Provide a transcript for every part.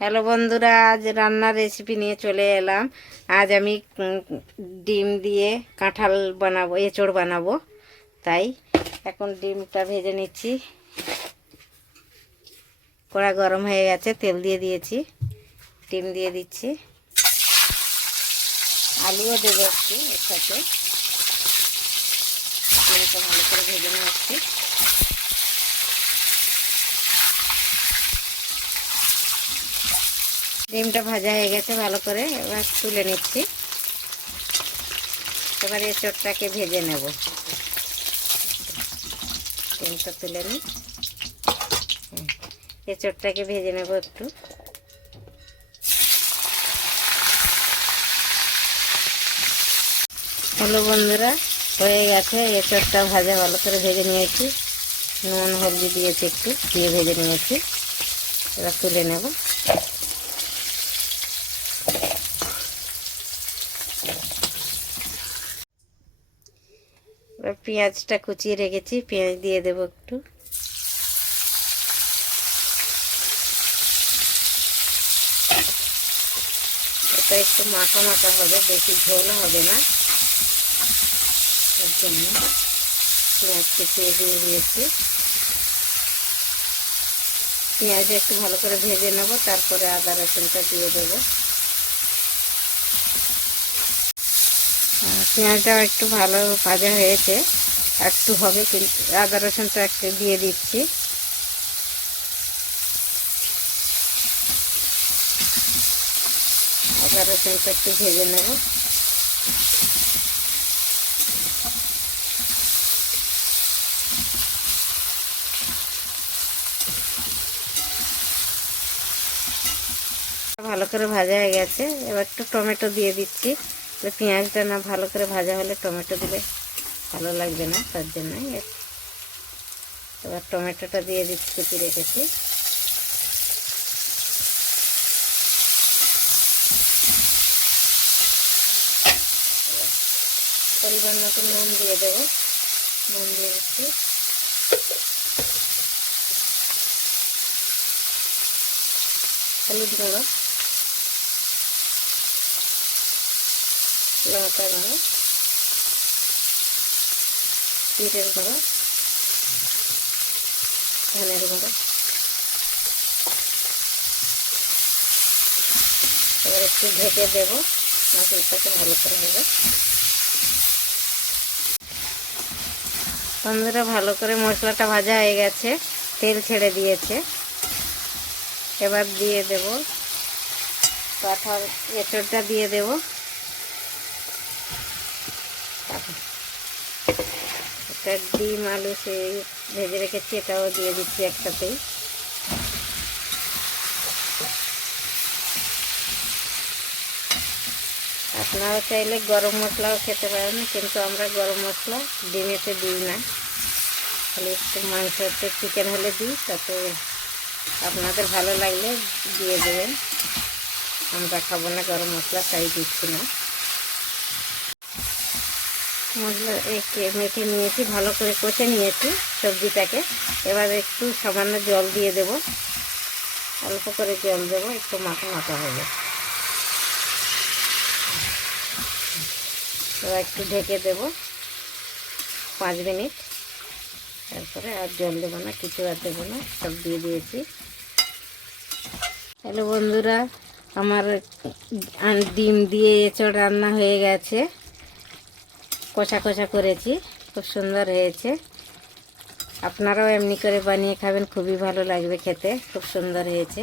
Hello বন্ধুরা, আজ রান্নার রেসিপি নিয়ে চলে এলাম। আজ আমি ডিম দিয়ে কাঁঠাল বানাবো, এঁচোড় বানাবো। তাই এখন ডিমটা ভেজে নিচ্ছি। কড়া গরম হয়ে গেছে, তেল দিয়ে দিয়েছি, ডিম দিয়ে দিচ্ছি, আলুও দেবো একটু এর সাথে। ডিমটা ভালো করে ভেজে নিচ্ছি। ডিমটা ভাজা হয়ে গেছে ভালো করে, এবার তুলে নিচ্ছি। এবার এঁচোড়টাকে ভেজে নেব। ডিমটা তুলে নিই, এঁচোড়টাকে ভেজে নেব একটু। হলো বন্ধুরা, হয়ে গেছে এঁচোড়টা ভাজা, ভালো করে ভেজে নিয়েছি। নুন হলদি দিয়েছি, একটু দিয়ে ভেজে নিয়েছি। এবার তুলে নেব। এবার পেঁয়াজটা কুচিয়ে রেখেছি, পেঁয়াজ দিয়ে দেবো একটু। এটা একটু মাখা মাখা হবে, বেশি ঝোল হবে না, এর জন্য পেঁয়াজ কুচিয়ে দিয়ে দিয়েছি। পেঁয়াজ একটু ভালো করে ভেজে নেব, তারপরে আদা রসুনটা দিয়ে দেবো। পেঁয়াজটাও একটু ভালো ভাজা হয়েছে, একটু হবে, কিন্তু আদা রসুনটা একটু দিয়ে দিচ্ছি। আদা রসুনটা একটু ভেজে নেব। ভালো করে ভাজা হয়ে গেছে, এবার একটু টমেটো দিয়ে দিচ্ছি। পেঁয়াজটা না ভালো করে ভাজা হলে টমেটো দিলে ভালো লাগবে না, তার জন্য এবার টমেটোটা দিয়ে দিচ্ছি, কুচি রেখেছি। পরিমাণ মতো নুন দিয়ে দেবো, নুন দিয়ে দিচ্ছি। হলুদ গুঁড়ো, লঙ্কা গুঁড়ো, জিরের গুঁড়ো, ধনের গুঁড়ো। এবার একটু ঢেকে দেবো, মশলাটাকে ভালো করে হবে। বন্ধুরা, ভালো করে মশলাটা ভাজা হয়ে গেছে, তেল ছেড়ে দিয়েছে। এবার দিয়ে দেব কাঁঠাল, এঁচোড়টা দিয়ে দেব। একটা ডিম আলু সেই ভেজে রেখেছি, এটাও দিয়ে দিচ্ছি একসাথেই। আপনারা চাইলে গরম মশলাও খেতে পারেন, কিন্তু আমরা গরম মশলা ডিমেতে দিই না, খালি একটু মাংসতে চিকেন হলে দিই, তাতে আপনাদের ভালো লাগলে দিয়ে দেবেন। আমরা খাবো না গরম মশলা, তাই দিচ্ছি না। মশলা মেখে নিয়েছি, ভালো করে কষে নিয়েছি সবজিটাকে। এবার একটু সামান্য জল দিয়ে দেব, অল্প করে জল দেবো, একটু মাখা মাখা হবে। এবার একটু ঢেকে দেব 5 মিনিট, তারপরে আর জল দেবো না, কিছু আর দেবো না, সব দিয়ে দিয়েছি। হ্যালো বন্ধুরা, আমার ডিম দিয়ে এঁচোড় রান্না হয়ে গেছে। কষা কষা করেছি, খুব সুন্দর হয়েছে। আপনারাও এমনি করে বানিয়ে খাবেন, খুবই ভালো লাগবে খেতে, খুব সুন্দর হয়েছে।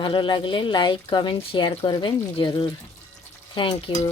ভালো লাগলে লাইক কমেন্ট শেয়ার করবেন জরুর। Thank you.